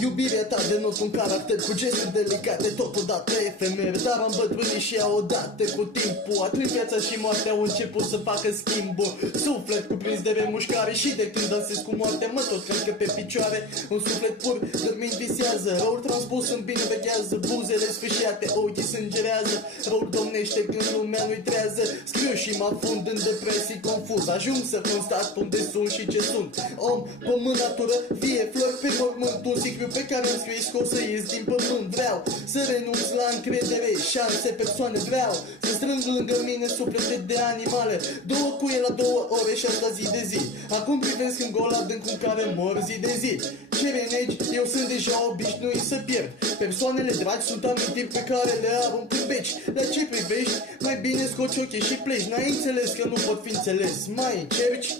Iubirea ta denotă un caracter cu gesturi delicate, totodată efemer, dar am bătrânit și ea odată cu timpul. Atunci viața și moartea au început să facă schimbul. Suflet cuprins de remușcare și de când dansez cu moartea mă tot călcă pe picioare. Un suflet pur, dormind visează, răul transpus în bine veghează, buzele sfâșiate, ochii sângerează. Răul domnește când lumea nu-i trează, scriu și mă afund în depresii confuz. Ajung să constat unde sunt și ce sunt. Om, pământ, natură, vie, flori pe mormânt, un sicriu pe care am scris că o să ies din pământ. Vreau să renunț la încredere, șanse, persoane. Vreau să strâng lângă mine suflete de animale, două cuie la 2 ore și asta zi de zi. Acum privesc în gol adânc în care mor zi de zi. Ce renegi, eu sunt deja obișnuit să pierd. Persoanele dragi sunt amintiri pe care le arunc în beci. La ce privești? Mai bine scoți ochii și pleci. N-ai înțeles că nu pot fi înțeles. Mai încerci?